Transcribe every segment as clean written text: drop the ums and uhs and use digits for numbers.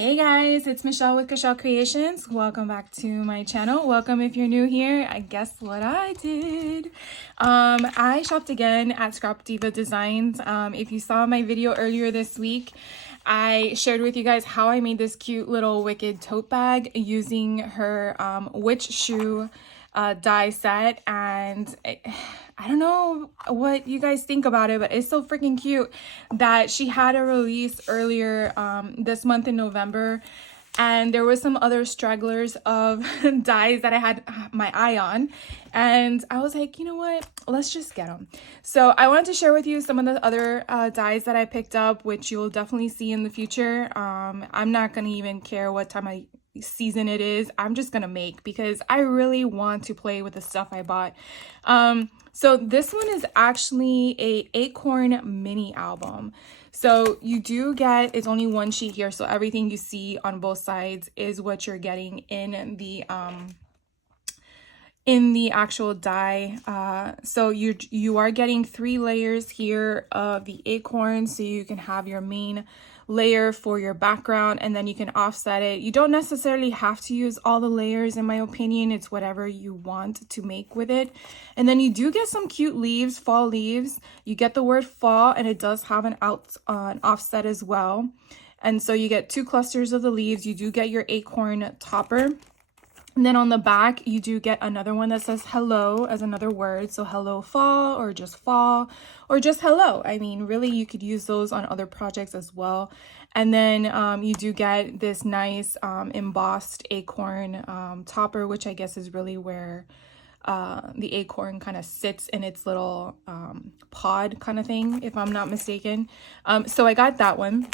Hey guys, it's Michelle with Michelle Creations. Welcome back to my channel. Welcome if you're new here. I guess what I did. I shopped again at Diva Designs. If you saw my video earlier this week, I shared with you guys how I made this cute little wicked tote bag using her witch shoe die set, and I don't know what you guys think about it, but it's so freaking cute that she had a release earlier this month in November, and there was some other stragglers of dies that I had my eye on, and I was like, you know what, let's just get them. So I wanted to share with you some of the other dies that I picked up, which you'll definitely see in the future. I'm not gonna even care what time of season it is. I'm just gonna make, because I really want to play with the stuff I bought. So this one is actually a acorn mini album. So you do get, it's only one sheet here, so everything you see on both sides is what you're getting in the actual die. So you are getting 3 layers here of the acorn, so you can have your main layer for your background, and then you can offset it. You don't necessarily have to use all the layers, in my opinion. It's whatever you want to make with it. And then you do get some cute leaves, fall leaves. You get the word fall, and it does have an offset as well. And so you get 2 clusters of the leaves. You do get your acorn topper. And then on the back, you do get another one that says hello as another word. So hello fall, or just hello. I mean, really, you could use those on other projects as well. And then you do get this nice embossed acorn topper, which I guess is really where the acorn kind of sits in its little pod kind of thing, if I'm not mistaken. So I got that one.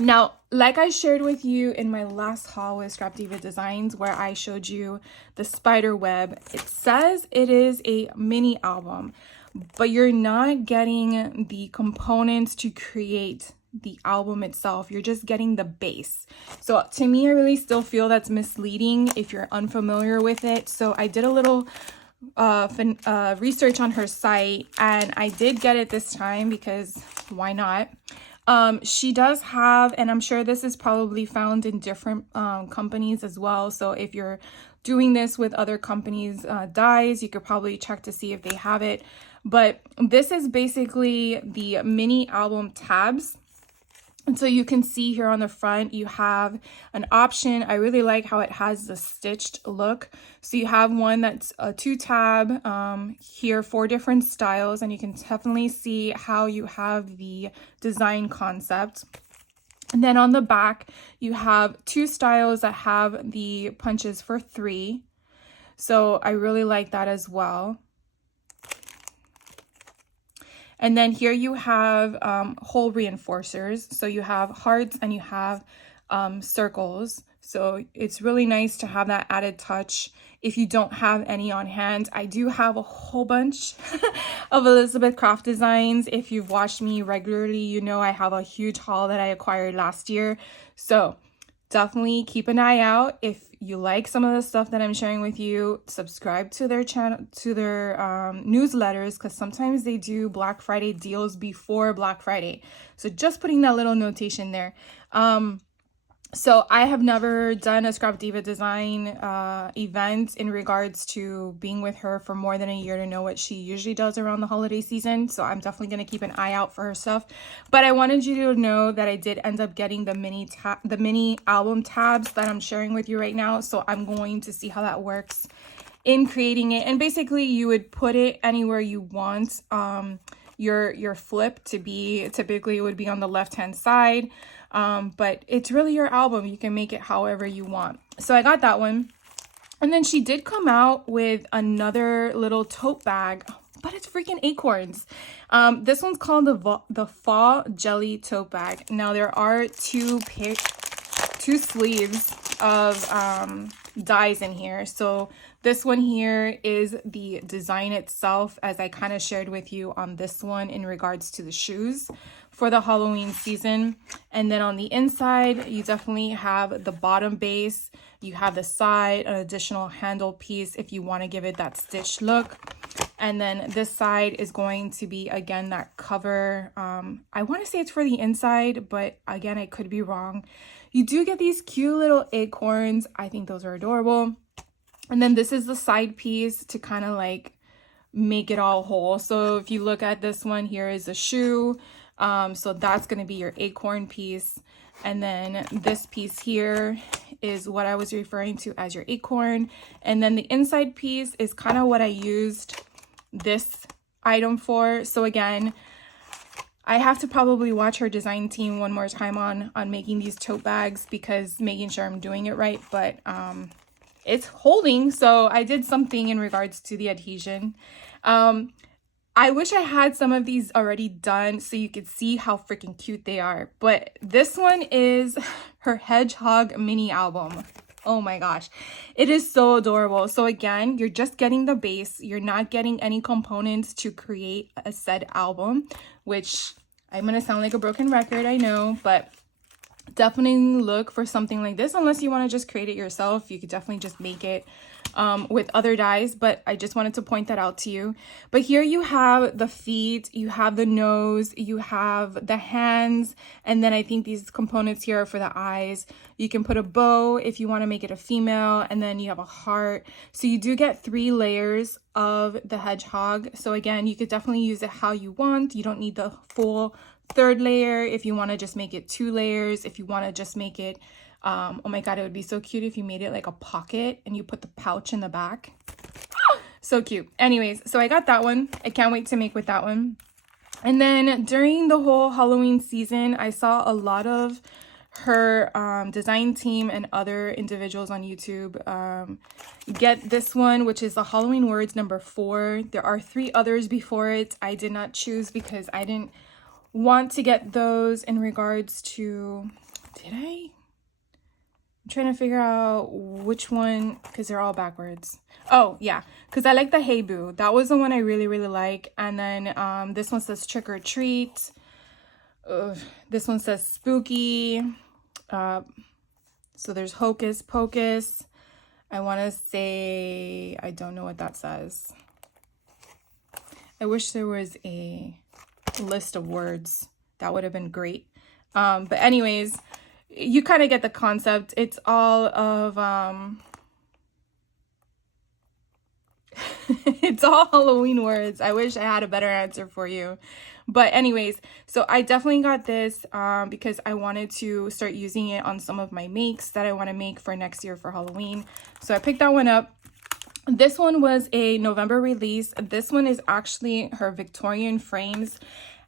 Now, like I shared with you in my last haul with Diva Designs, where I showed you the spider web, it says it is a mini album, but you're not getting the components to create the album itself. You're just getting the base. So to me, I really still feel that's misleading if you're unfamiliar with it. So I did a little research on her site, and I did get it this time because why not? She does have, and I'm sure this is probably found in different companies as well. So if you're doing this with other companies' dies, you could probably check to see if they have it. But this is basically the mini album tabs. And so you can see here on the front, you have an option. I really like how it has the stitched look. So you have one that's a 2-tab, here 4 different styles, and you can definitely see how you have the design concept. And then on the back, you have 2 styles that have the punches for 3. So I really like that as well. And then here you have hole reinforcers. So you have hearts and you have circles. So it's really nice to have that added touch if you don't have any on hand. I do have a whole bunch of Elizabeth Craft designs. If you've watched me regularly, you know I have a huge haul that I acquired last year. So definitely keep an eye out. If you like some of the stuff that I'm sharing with you, subscribe to their channel, to their newsletters, because sometimes they do Black Friday deals before Black Friday. So just putting that little notation there. So I have never done a Diva Design event in regards to being with her for more than a year to know what she usually does around the holiday season. So I'm definitely going to keep an eye out for her stuff. But I wanted you to know that I did end up getting the mini album tabs that I'm sharing with you right now. So I'm going to see how that works in creating it. And basically you would put it anywhere you want. Your flip to be, typically it would be on the left hand side, but it's really your album. You can make it however you want. So I got that one. And then she did come out with another little tote bag, but it's freaking acorns. This one's called the Fall Jelly Tote Bag. Now there are 2 sleeves of dies in here. So this one here is the design itself, as I kind of shared with you on this one in regards to the shoes for the Halloween season. And then on the inside, you definitely have the bottom base. You have the side, an additional handle piece if you want to give it that stitch look. And then this side is going to be, again, that cover. I want to say it's for the inside, but again, I could be wrong. You do get these cute little acorns. I think those are adorable. And then this is the side piece to kind of like make it all whole. So if you look at this one, here is a shoe. So that's going to be your acorn piece. And then this piece here is what I was referring to as your acorn. And then the inside piece is kind of what I used this item for. So again, I have to probably watch her design team one more time on making these tote bags, because making sure I'm doing it right. But it's holding, so I did something in regards to the adhesion. I wish I had some of these already done so you could see how freaking cute they are. But this one is her hedgehog mini album. Oh my gosh, it is so adorable. So again, you're just getting the base. You're not getting any components to create a said album, which I'm gonna sound like a broken record, I know, but definitely look for something like this. Unless you want to just create it yourself, you could definitely just make it with other dies, but I just wanted to point that out to you. But here you have the feet, you have the nose, you have the hands, and then I think these components here are for the eyes. You can put a bow if you want to make it a female, and then you have a heart. So you do get 3 layers of the hedgehog. So again, you could definitely use it how you want. You don't need the full 3rd layer. If you want to just make it 2 layers, if you want to just make it oh my god, it would be so cute if you made it like a pocket and you put the pouch in the back. So cute. Anyways, so I got that one. I can't wait to make with that one. And then during the whole Halloween season, I saw a lot of her design team and other individuals on YouTube get this one, which is the Halloween Words number 4. There are 3 others before it. I did not choose because I didn't want to get those in regards to, did I? I'm trying to figure out which one, because they're all backwards. Oh yeah, because I like the Hey Boo. That was the one I really like. And then this one says Trick or Treat. This one says Spooky. So there's Hocus Pocus. I want to say, I don't know what that says. I wish there was a list of words. That would have been great. But anyways, you kind of get the concept. It's all of it's all Halloween words. I wish I had a better answer for you. But anyways, so I definitely got this because I wanted to start using it on some of my makes that I want to make for next year for Halloween. So I picked that one up. This one was a November release. This one is actually her Victorian frames.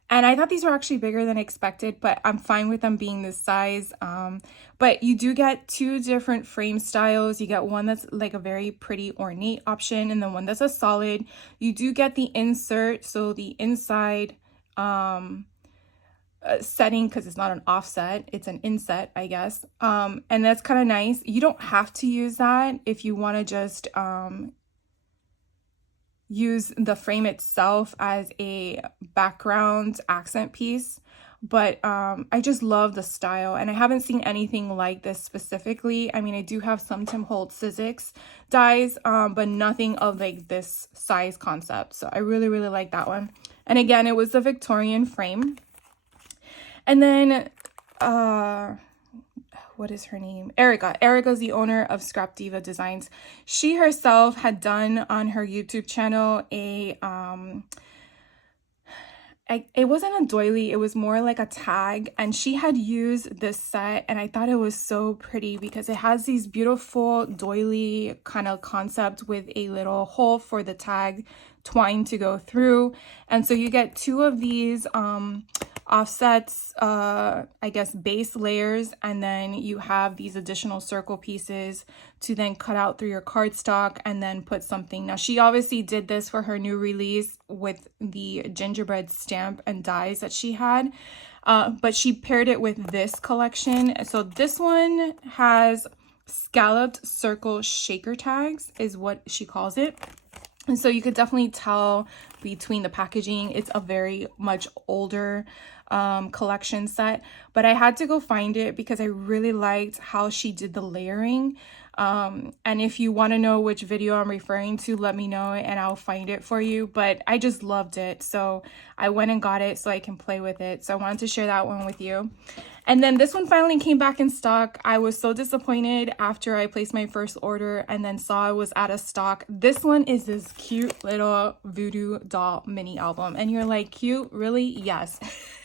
And I thought these were actually bigger than expected, but I'm fine with them being this size. But you do get 2 different frame styles. You get one that's like a very pretty ornate option, and then one that's a solid. You do get the insert, so the inside setting, because it's not an offset, it's an inset, I guess. And that's kind of nice. You don't have to use that if you want to just use the frame itself as a background accent piece, but I just love the style, and I haven't seen anything like this specifically. I mean, I do have some Tim Holtz Sizzix dies, but nothing of like this size concept. So I really like that one. And again, it was the Victorian frame. And then what is her name? Erica. Erica's the owner of Scrap Diva Designs. She herself had done on her YouTube channel a it wasn't a doily, it was more like a tag, and she had used this set, and I thought it was so pretty because it has these beautiful doily kind of concept with a little hole for the tag twine to go through. And so you get 2 of these offsets, I guess base layers, and then you have these additional circle pieces to then cut out through your cardstock and then put something. Now she obviously did this for her new release with the gingerbread stamp and dies that she had, but she paired it with this collection. So this one has scalloped circle shaker tags is what she calls it. And so you could definitely tell between the packaging, it's a very much older collection set, but I had to go find it because I really liked how she did the layering. And if you want to know which video I'm referring to, let me know and I'll find it for you. But I just loved it, so I went and got it so I can play with it. So I wanted to share that one with you. And then this one finally came back in stock. I was so disappointed after I placed my first order and then saw it was out of stock. This one is this cute little voodoo doll mini album. And you're like, cute? Really? Yes.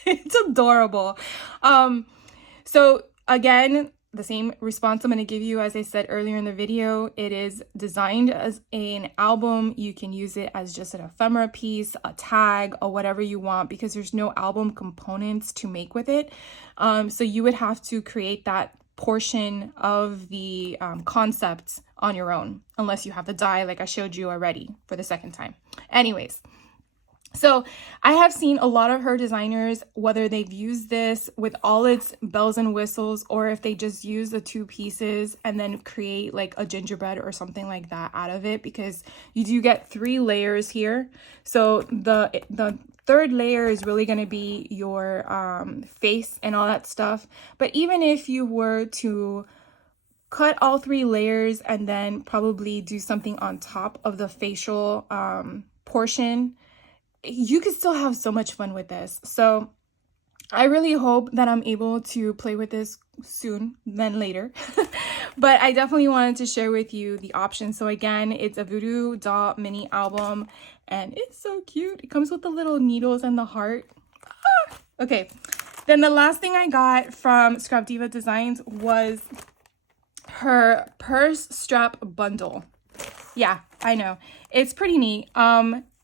It's adorable. So again, the same response I'm going to give you as I said earlier in the video. It is designed as an album. You can use it as just an ephemera piece, a tag, or whatever you want, because there's no album components to make with it. So you would have to create that portion of the concept on your own, unless you have the die like I showed you already for the second time. Anyways, so I have seen a lot of her designers, whether they've used this with all its bells and whistles, or if they just use the two pieces and then create like a gingerbread or something like that out of it, because you do get 3 layers here. So the third layer is really going to be your face and all that stuff. But even if you were to cut all 3 layers and then probably do something on top of the facial portion, you could still have so much fun with this. So I really hope that I'm able to play with this soon than later. But I definitely wanted to share with you the options. So again, it's a voodoo doll mini album and it's so cute. It comes with the little needles and the heart. Ah! Okay, then the last thing I got from Scrap Diva Designs was her purse strap bundle. Yeah, I know. It's pretty neat.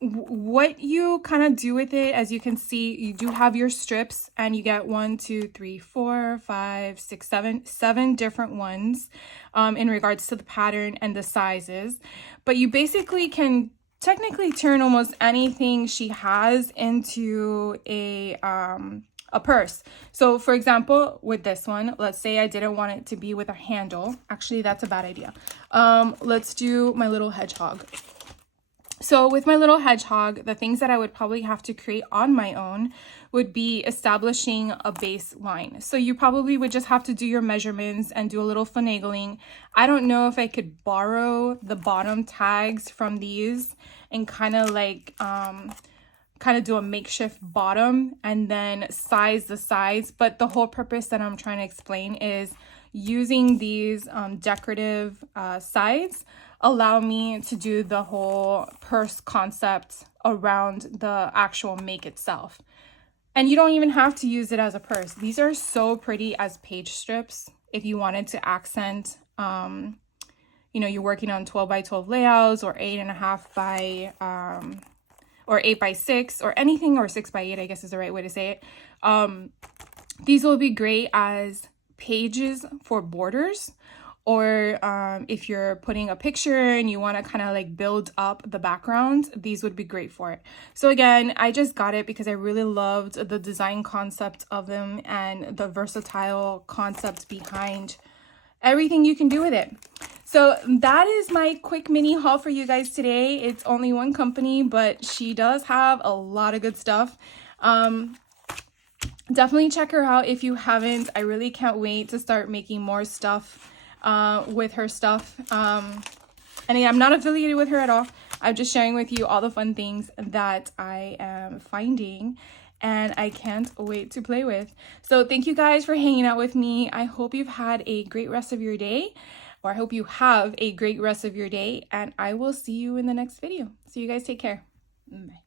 What you kind of do with it, as you can see, you do have your strips and you get 1, 2, 3, 4, 5, 6, 7 different ones in regards to the pattern and the sizes. But you basically can technically turn almost anything she has into a purse. So for example, with this one, let's say I didn't want it to be with a handle. Actually, that's a bad idea. Let's do my little hedgehog. So with my little hedgehog, the things that I would probably have to create on my own would be establishing a baseline. So you probably would just have to do your measurements and do a little finagling. I don't know if I could borrow the bottom tags from these and kind of like do a makeshift bottom and then size the sides. But the whole purpose that I'm trying to explain is using these decorative sides allow me to do the whole purse concept around the actual make itself. And you don't even have to use it as a purse. These are so pretty as page strips if you wanted to accent, you know, you're working on 12 by 12 layouts or 8.5 by or 8 by 6 or anything, or 6 by 8, I guess is the right way to say it. These will be great as pages for borders, or if you're putting a picture and you want to kind of like build up the background, these would be great for it. So again, I just got it because I really loved the design concept of them and the versatile concept behind everything you can do with it. So that is my quick mini haul for you guys today. It's only one company, but she does have a lot of good stuff. Definitely check her out if you haven't. I really can't wait to start making more stuff with her stuff. And again, I'm not affiliated with her at all. I'm just sharing with you all the fun things that I am finding and I can't wait to play with. So thank you guys for hanging out with me. I hope you've had a great rest of your day, or I hope you have a great rest of your day, and I will see you in the next video. So you guys take care. Bye.